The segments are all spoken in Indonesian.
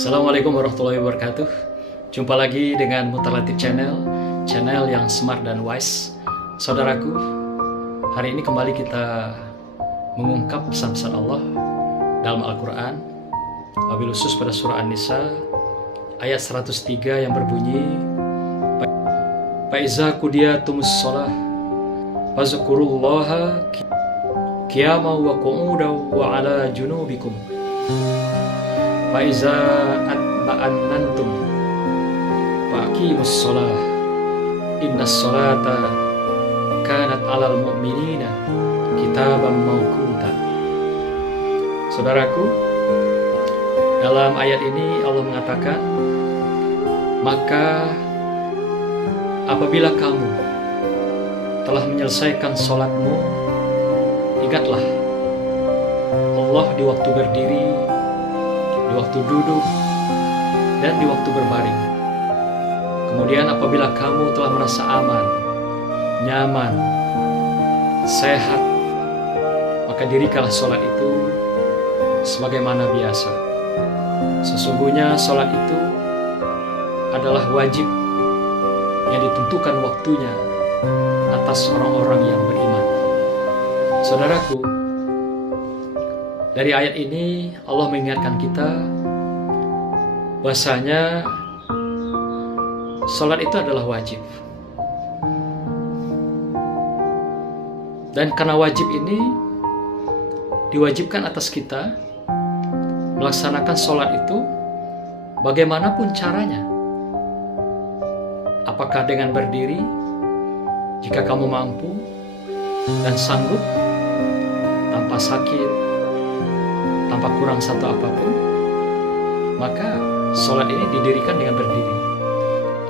Assalamualaikum warahmatullahi wabarakatuh. Jumpa lagi dengan Mutalatif Channel yang smart dan wise. Saudaraku, hari ini kembali kita mengungkap pesan-pesan Allah dalam Al-Quran, wabil khusus pada surah An-Nisa ayat 103 yang berbunyi, Faiza qudiyatumus shalah fazkurullaha qiyaman wa qu'udan wa ala junubikum Faiza atma'annantum faqimus shalah innas sholata kanat 'alal mu'minina kitaban mawquta. Saudaraku, dalam ayat ini Allah mengatakan, maka apabila kamu telah menyelesaikan sholatmu, ingatlah Allah di waktu berdiri, di waktu duduk, dan di waktu berbaring. Kemudian apabila kamu telah merasa aman, nyaman, sehat, maka dirikanlah sholat itu sebagaimana biasa. Sesungguhnya sholat itu adalah wajib yang ditentukan waktunya atas orang-orang yang beriman. Saudaraku, dari ayat ini Allah mengingatkan kita bahwasanya sholat itu adalah wajib. Dan karena wajib ini diwajibkan atas kita melaksanakan sholat itu bagaimanapun caranya. Apakah dengan berdiri jika kamu mampu dan sanggup, tanpa sakit, tanpa kurang satu apapun, maka sholat ini didirikan dengan berdiri.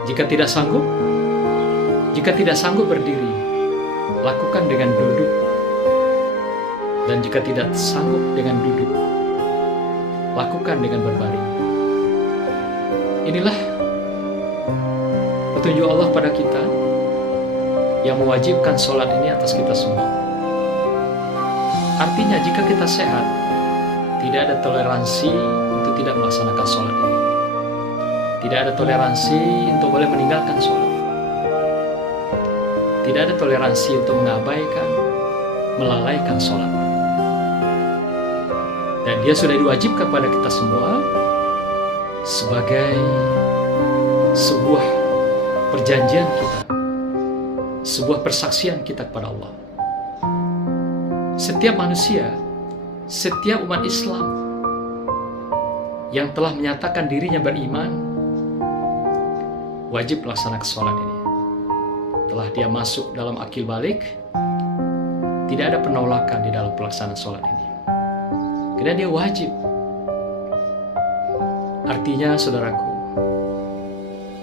Jika tidak sanggup berdiri, lakukan dengan duduk. Dan jika tidak sanggup dengan duduk, lakukan dengan berbaring. Inilah petunjuk Allah pada kita yang mewajibkan sholat ini atas kita semua. Artinya jika kita sehat, tidak ada toleransi untuk tidak melaksanakan sholat ini. Tidak ada toleransi untuk boleh meninggalkan sholat. Tidak ada toleransi untuk mengabaikan, melalaikan sholat. Dan dia sudah diwajibkan pada kita semua sebagai sebuah perjanjian kita, sebuah persaksian kita kepada Allah. Setiap manusia, setiap umat Islam yang telah menyatakan dirinya beriman, wajib melaksanakan sholat ini. Telah dia masuk dalam akil balik, tidak ada penolakan di dalam pelaksanaan sholat ini. Karena dia wajib. Artinya, saudaraku,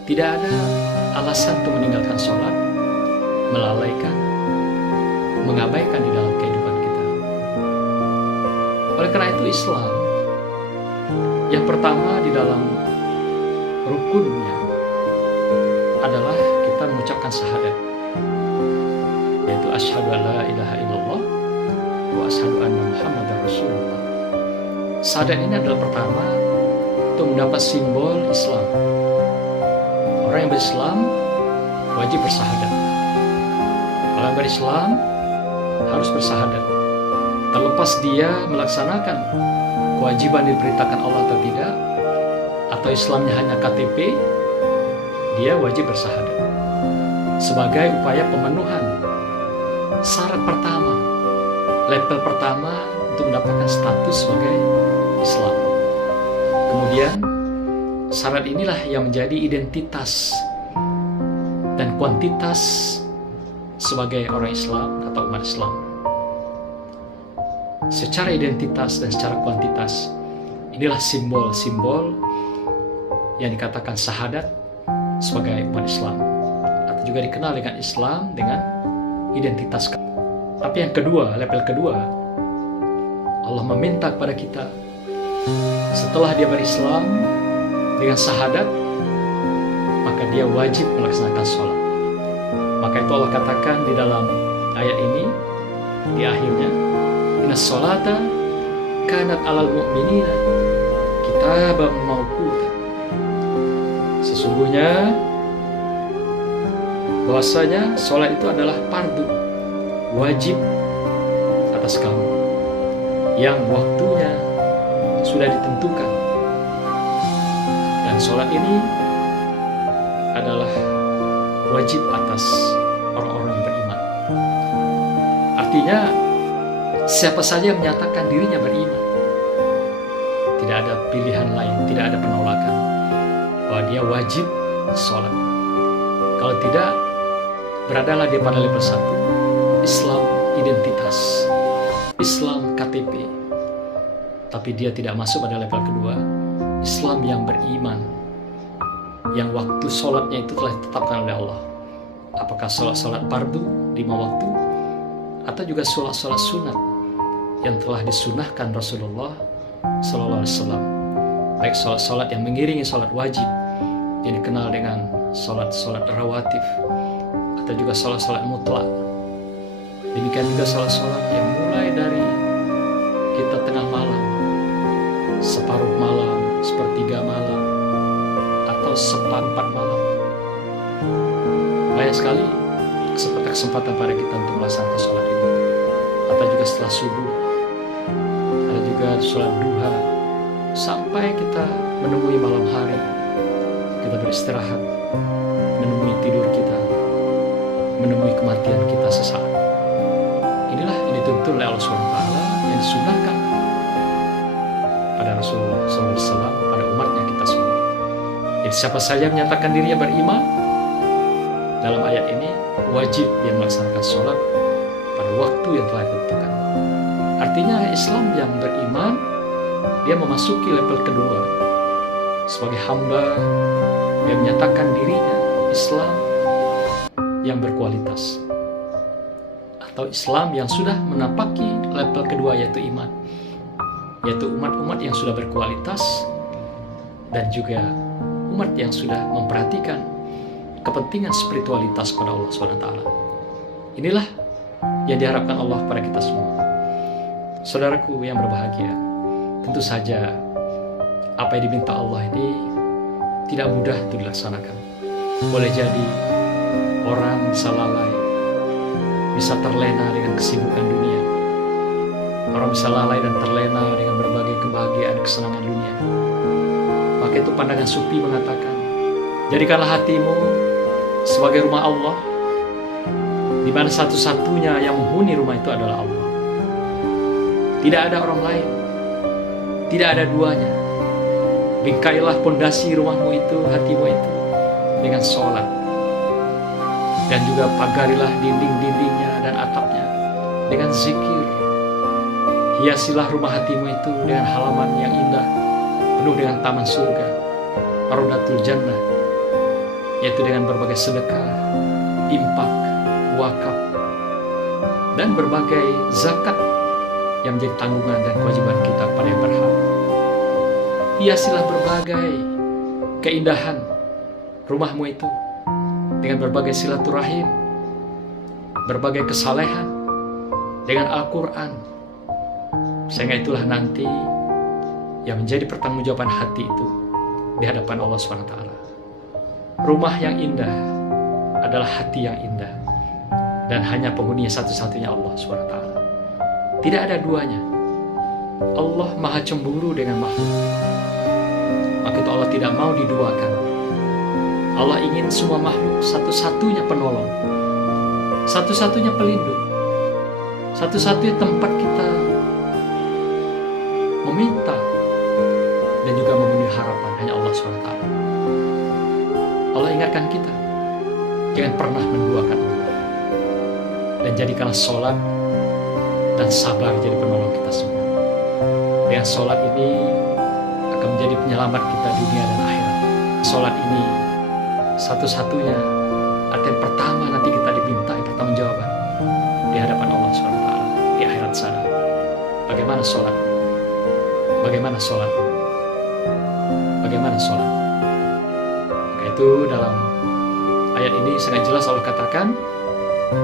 tidak ada alasan untuk meninggalkan sholat, melalaikan, mengabaikan di dalam kehidupan kita. Oleh karena itu Islam, yang pertama di dalam rukunnya adalah kita mengucapkan syahadat, yaitu asyhadu an la ilaha illallah wa asyhadu anna muhammadar rasulullah. Syahadat ini adalah pertama untuk mendapat simbol Islam. Orang yang berislam wajib bersyahadat. Orang yang berislam harus bersyahadat. Terlepas dia melaksanakan kewajiban yang diperintahkan Allah atau tidak, atau Islamnya hanya KTP, dia wajib bersyahadat sebagai upaya pemenuhan syarat pertama, level pertama untuk mendapatkan status sebagai Islam. Kemudian syarat inilah yang menjadi identitas dan kuantitas sebagai orang Islam atau umat Islam. Secara identitas dan secara kuantitas, inilah simbol-simbol yang dikatakan syahadat sebagai umat Islam, atau juga dikenal dengan Islam dengan identitas. Tapi yang kedua, level kedua, Allah meminta kepada kita setelah dia berislam dengan syahadat, maka dia wajib melaksanakan sholat. Maka itu Allah katakan di dalam ayat ini, di akhirnya, innas sholata kanat 'alal mu'minina kitaban mawquta. Sesungguhnya bahwasanya sholat itu adalah fardu, wajib atas kamu, yang waktunya sudah ditentukan. Dan sholat ini adalah wajib atas orang-orang yang beriman. Artinya siapa saja yang menyatakan dirinya beriman, tidak ada pilihan lain, tidak ada penolakan bahwa dia wajib sholat. Kalau tidak, beradalah dia pada level 1, Islam identitas, Islam KTP. Tapi dia tidak masuk pada level kedua, Islam yang beriman, yang waktu sholatnya itu telah ditetapkan oleh Allah. Apakah sholat-sholat fardu 5 waktu, atau juga sholat-sholat sunat yang telah disunahkan Rasulullah Sallallahu Alaihi Wasallam, baik sholat-sholat yang mengiringi sholat wajib yang dikenal dengan sholat-sholat rawatib, atau juga sholat-sholat mutlak. Demikian juga sholat-sholat yang mulai dari kita tengah malam, separuh malam, sepertiga malam, atau seperempat malam. Banyak sekali kesempatan pada kita untuk melaksanakan sholat ini. Atau juga setelah subuh, ada juga sholat duha, sampai kita menemui malam hari, kita beristirahat, menemui tidur kita, menemui kematian kita sesaat. Inilah yang dituntut oleh Allah SWT, yang disunahkan pada Rasulullah SAW, pada umatnya kita semua. Jadi siapa saja menyatakan dirinya beriman, dalam ayat ini wajib dia melaksanakan sholat pada waktu yang telah ditentukan. Artinya Islam yang beriman, dia memasuki level kedua sebagai hamba yang menyatakan dirinya Islam yang berkualitas, atau Islam yang sudah menapaki level kedua, yaitu iman, yaitu umat-umat yang sudah berkualitas, dan juga umat yang sudah memperhatikan kepentingan spiritualitas pada Allah SWT. Inilah yang diharapkan Allah pada kita semua. Saudaraku yang berbahagia, tentu saja apa yang diminta Allah ini tidak mudah untuk dilaksanakan. Boleh jadi orang bisa lalai, bisa terlena dengan kesibukan dunia. Orang bisa lalai dan terlena dengan berbagai kebahagiaan, kesenangan dunia. Maka itu pandangan Sufi mengatakan, jadikanlah hatimu sebagai rumah Allah, di mana satu-satunya yang menghuni rumah itu adalah Allah. Tidak ada orang lain, tidak ada duanya. Bingkailah pondasi rumahmu itu, hatimu itu, dengan sholat, dan juga pagarilah dinding-dindingnya dan atapnya dengan zikir. Hiasilah rumah hatimu itu dengan halaman yang indah, penuh dengan taman surga, Raudatul Jannah, yaitu dengan berbagai sedekah, infak, wakaf, dan berbagai zakat yang menjadi tanggungan dan kewajiban kita pada yang berhak. Hiasilah berbagai keindahan rumahmu itu dengan berbagai silaturahim, berbagai kesalehan, dengan Al-Quran, sehingga itulah nanti yang menjadi pertanggungjawaban hati itu di hadapan Allah SWT. Rumah yang indah adalah hati yang indah, dan hanya penghuninya satu-satunya Allah SWT. Tidak ada duanya. Allah maha cemburu dengan makhluk. Maka itu Allah tidak mau diduakan. Allah ingin semua makhluk satu-satunya penolong, satu-satunya pelindung, satu-satunya tempat kita meminta dan juga memenuhi harapan hanya Allah SWT. Allah ingatkan kita, jangan pernah menduakan Allah, dan jadikanlah sholat dan sabar jadi penolong kita semua. Dengan sholat ini akan menjadi penyelamat kita dunia dan akhirat. Sholat ini satu-satunya artian pertama nanti kita dimintai pertanggungjawaban di hadapan Allah SWT di akhirat sana. Bagaimana sholat? Bagaimana sholat? Bagaimana sholat? Maka itu dalam ayat ini sangat jelas Allah katakan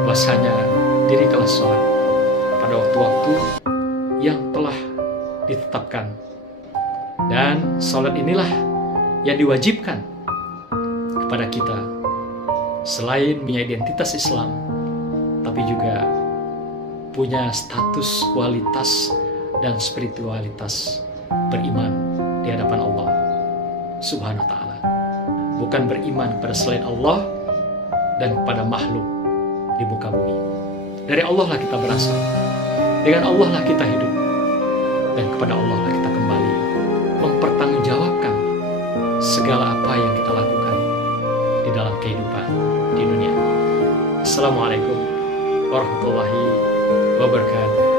bahwasanya dirikanlah sholat pada waktu-waktu yang telah ditetapkan, Dan salat inilah yang diwajibkan kepada kita, selain punya identitas Islam, tapi juga punya status, kualitas, dan spiritualitas beriman di hadapan Allah Subhanahu wa ta'ala. Bukan beriman kepada selain Allah dan kepada makhluk di muka bumi. Dari Allah lah kita berasal, dengan Allah lah kita hidup, dan kepada Allah lah kita kembali mempertanggungjawabkan segala apa yang kita lakukan di dalam kehidupan di dunia. Assalamualaikum warahmatullahi wabarakatuh.